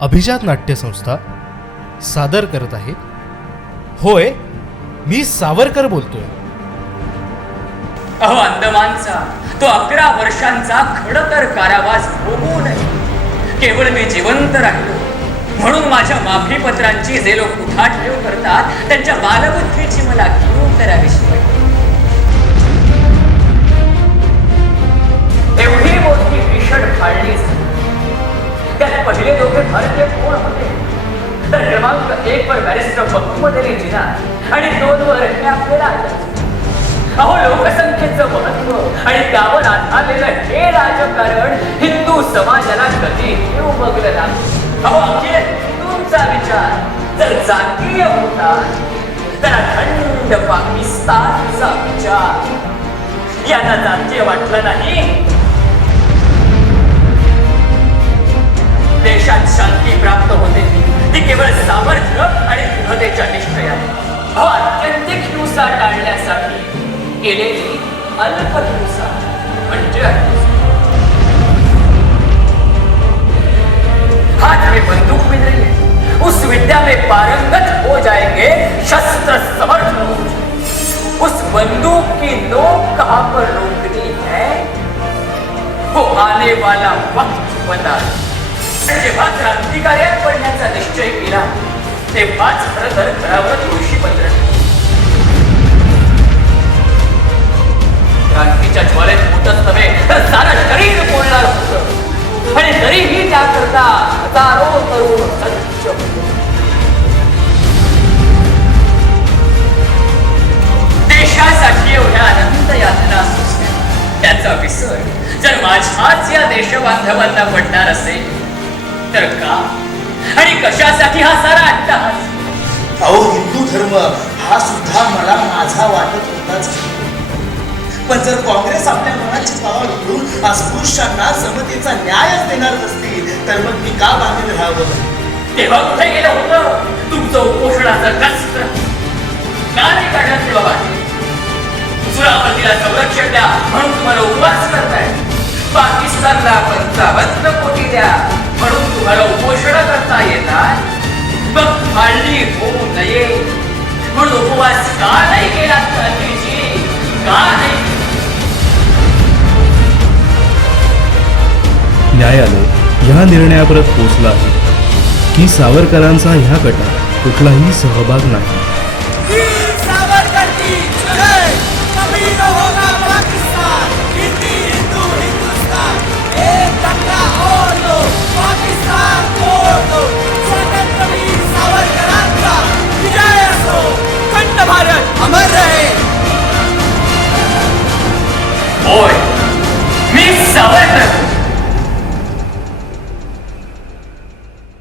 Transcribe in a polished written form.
अभिजात नाट्यसंस्था सादर करत आहे. होय, मी सावरकर बोलतोय. अहो, अंदमानचा तो 11 वर्षांचा खडतर कारावास भोगू नये. केवळ मी जिवंत राहिलो म्हणून माझ्या माफीपत्रांची जे लोक उठाठेव करतात त्यांच्या बालबुद्धीची मला कीव करावीशी वाटते. एवढी मोठी भीषण फाळणी झाली. त्यात पहिले दोघे भारतीय कोण होते? तर क्रमांक 1 वर बॅरिस्टर महमूद अली जिना आणि 2 वर हे आपले राजा. अहो, लोकसंख्येचं महत्व आणि त्यावर आधारलेलं हे राजकारण हिंदू समाजाला कधीही उमगलं नाही. अहो, अखिल हिंदूंचा विचार जर जातीय होता तर अखंड पाकिस्तानचा विचार यांना जातीय वाटलं नाही. देशात शांती प्राप्त होते ती केवळ सामर्थ्य आणि दृढतेच्या निश्चयाने. आत्यंतिक हिंसा टाळण्यासाठी केलेली अल्प हिंसा म्हणजे हाथ में बंदूक मिल रही है, उस विद्या में पारंगत हो जाएंगे, शस्त्र समर्थ हो जाएंगे. उस बंदूक की नोक कहां पर रोकनी है वो आने वाला वक्त बता. जेव्हा क्रांतिकार्यात पडण्याचा निश्चय केला तेव्हाच खरं तर घरावर तुळशी पत्र. क्रांतीच्या ज्वालेत होतच नव्हे तर सारं शरीर बोलणार होतं आणि तरीही त्याकरता हजारो तरुण सज्ज होते. देशासाठी एवढ्या अनंत यातना सोसल्या त्याचा विसर जर माझ्याच या देशबांधवांना पडणार असेल तर का आणि कशासाठी हा सारा अट्टहास? अहो, हिंदू धर्म हा सुद्धा मला माझा वाटत होताच. पण जर काँग्रेस आपल्या मनाची पावल उघडून अस्पृश्यांना समतेचा न्यायच देणार नसतील तर मग मी का बांधील राहावं? तेव्हा कुठे गेलं होतं तुमचं उपोषणाचं कष्ट? का नाही काढलं तेव्हा बाहेर? सुरावतीला संरक्षण द्या म्हणून तुम्हाला उपवास करताय. पाकिस्तानला 55 कोटी द्या म्हणून तुम्हाला उपोषण करता येतात. मग फाळणी होऊ नये म्हणून उपवास का नाही केला? गांधीजी का नाही? न्यायालय ह्या निर्णयापर्यंत पोहोचलं आहे की सावरकरांचा ह्या गटात कुठलाही सहभाग नाही. भारत अमर